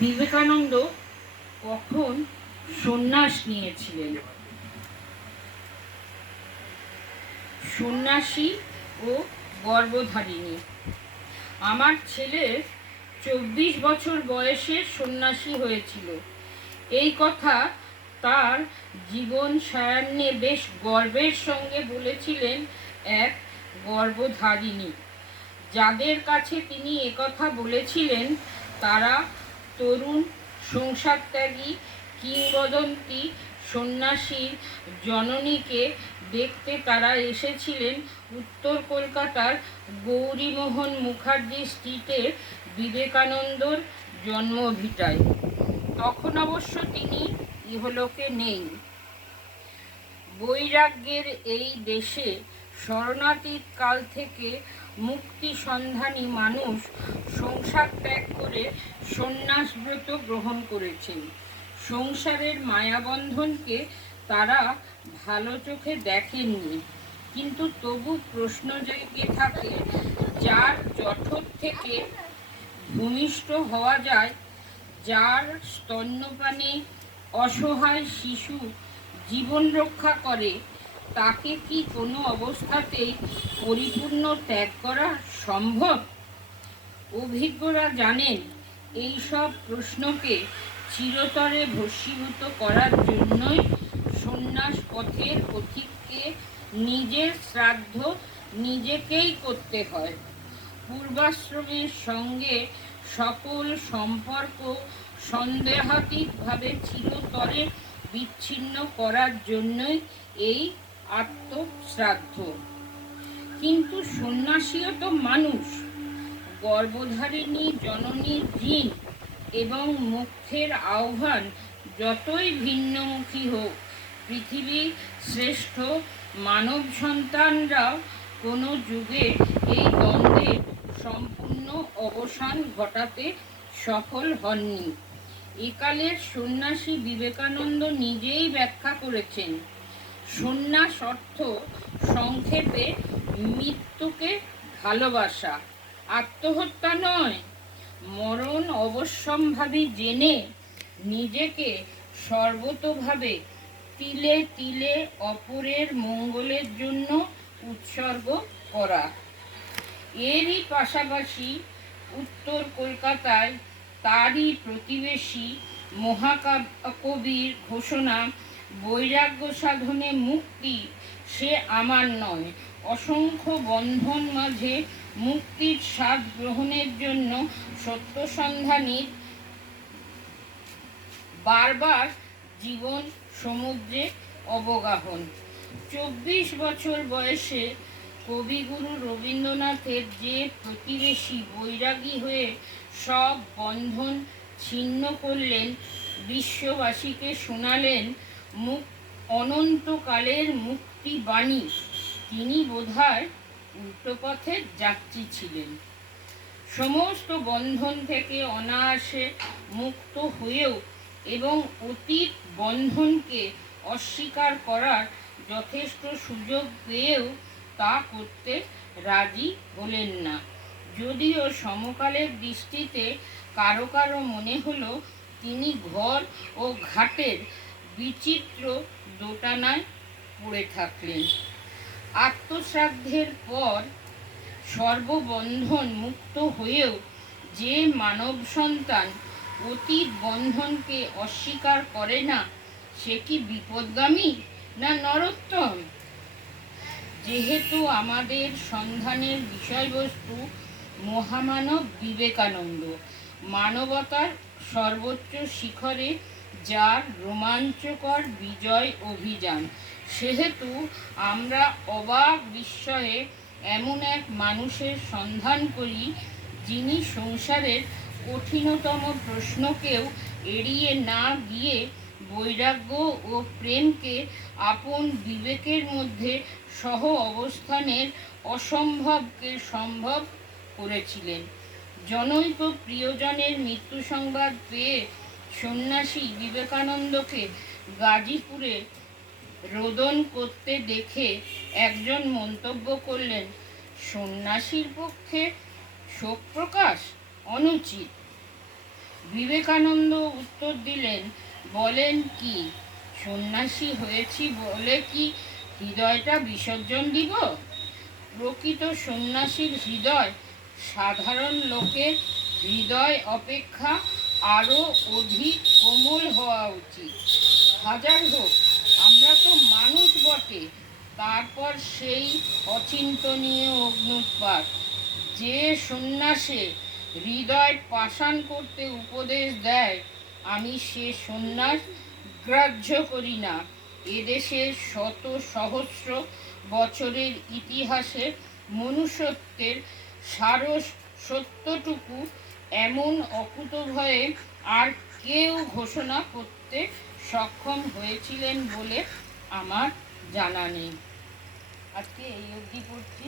বিবেকানন্দ কখন সন্ন্যাস নিয়েছিলেন? সন্ন্যাসী ও গর্ভধারিণী। আমার ছেলে চব্বিশ বছর বয়সে সন্ন্যাসী হয়েছিল। এই কথা তার জীবন সায়ান্নে বেশ গর্বের সঙ্গে বলেছিলেন এক গর্ভধারিণী। যাদের কাছে তিনি একথা বলেছিলেন, তারা তরুণ সংসারত্যাগী কিংবদন্তি সন্ন্যাসীর জননীকে দেখতে তারা এসেছিলেন উত্তর কলকাতার গৌরীমোহন মুখার্জি স্ট্রিটের বিবেকানন্দর জন্মভিটায়। তখন অবশ্য তিনি ইহলোকে নেই। বৈরাগ্যের এই দেশে শরণাতীত কাল থেকে মুক্তি সন্ধানী মানুষ সংসার ত্যাগ করে সন্ন্যাস ব্রত গ্রহণ করেছেন। সংসারের মায়াবন্ধনকে তারা ভালো চোখে দেখেননি। কিন্তু তবু প্রশ্ন জেগে থাকে, যার জঠর থেকে ভূমিষ্ঠ হওয়া যায়, যার স্তন্যপানে অসহায় শিশু জীবন রক্ষা করে তাকে কি কোনো অবস্থাতেই পরিপূর্ণ ত্যাগ করা সম্ভব? অভিজ্ঞরা জানেন, এই সব প্রশ্নকে চিরতরে ভস্মীভূত করার জন্যই সন্ন্যাস পথের পথিককে নিজের শ্রাদ্ধ নিজেকেই করতে হয়। পূর্বাশ্রমের সঙ্গে সকল সম্পর্ক সন্দেহাতীতভাবে চিরতরে বিচ্ছিন্ন করার জন্যই এই আত্মশ্রাদ্ধ। কিন্তু সন্ন্যাসীও তো মানুষ। গর্ভধারিণী জননীর ঋণ এবং মুখের আহ্বান যতই ভিন্নমুখী হোক, পৃথিবীর শ্রেষ্ঠ মানব সন্তানরা কোনো যুগে এই দ্বন্দ্বের সম্পূর্ণ অবসান ঘটাতে সফল হননি। একালের সন্ন্যাসী বিবেকানন্দ নিজেই ব্যাখ্যা করেছেন সন্ন্যাস অর্থ সংক্ষেপে মৃত্যুকে ভালোবাসা, আত্মহত্যা নয়, মরণ অবশ্যম্ভাবী জেনে নিজেকে সর্বতোভাবে তিলে তিলে অপরের মঙ্গলের জন্য উৎসর্গ করা। এরই পাশাপাশি উত্তর কলকাতায় তারই প্রতিবেশী মহাকাব্য কবির ঘোষণা বৈরাগ্য সাধনে মুক্তি, সে আমার নয়। অসংখ্য বন্ধন মাঝে মুক্তির স্বাদ গ্রহণের জন্য সত্যসন্ধানীর বারবার জীবন সমুদ্রে অবগাহন। চব্বিশ বছর বয়সে কবিগুরু রবীন্দ্রনাথের যে প্রতিবেশী বৈরাগী হয়ে সব বন্ধন ছিন্ন করলেন, বিশ্ববাসীকে শোনালেন মুখ অনন্তকালের মুক্তি বাণী। তিনি বোধহয় উল্টো পথের যাত্রী ছিলেন। সমস্ত বন্ধন থেকে অনায়াসে মুক্ত হয়েও এবং অতীত বন্ধনকে অস্বীকার করার যথেষ্ট সুযোগ পেয়েও তা করতে রাজি হলেন না। যদিও সমকালের দৃষ্টিতে কারও কারও মনে হলো, তিনি ঘর ও ঘাটের বিচিত্র দোটানায় পড়ে থাকলেন। আত্মশ্রাদ্ধের পর সর্ববন্ধন মুক্ত হয়েও যে মানব সন্তান অতীত বন্ধনকে অস্বীকার করে না, সে কি বিপদগামী না নরোত্তম? যেহেতু আমাদের সন্ধানের বিষয়বস্তু মহামানব বিবেকানন্দ, মানবতার সর্বোচ্চ শিখরে যার রোমাঞ্চকর বিজয় অভিযান। সেহেতু আমরা অবাক বিস্ময়ে এমন এক মানুষের সন্ধান করি, যিনি সংসারের কঠিনতম প্রশ্নকেও এড়িয়ে না গিয়ে বৈরাগ্য ও প্রেমকে আপন বিবেকের মধ্যে সহ অবস্থানের অসম্ভবকে সম্ভব করেছিলেন। জনৈক প্রিয়জনের মৃত্যু সংবাদ পেয়ে সন্ন্যাসী বিবেকানন্দকে গাজীপুরে রোদন করতে দেখে একজন মন্তব্য করলেন, সন্ন্যাসীর পক্ষে শোক প্রকাশ অনুচিত। বিবেকানন্দ উত্তর দিলেন, বলেন কি, সন্ন্যাসী হয়েছি বলে কি হৃদয়টা বিসর্জন দিব? প্রকৃত সন্ন্যাসীর হৃদয় সাধারণ লোকের হৃদয় অপেক্ষা আরও অধিক কোমল হওয়া উচিত। হাজার হোক, আমরা তো মানুষ বটে। তারপর সেই অচিন্তনীয় অগ্নুৎপাত যে সন্ন্যাসে হৃদয় পাষাণ করতে উপদেশ দেয়, আমি সে সন্ন্যাস গ্রাহ্য করি না। এদেশের শত সহস্র বছরের ইতিহাসে মনুষ্যত্বের সারস সত্যটুকু এমন অকুতভয়ে আর কেউ ঘোষণা করতে সক্ষম হয়েছিলেন বলে আমার জানা নেই। আজকে এই অবধি পড়ছি।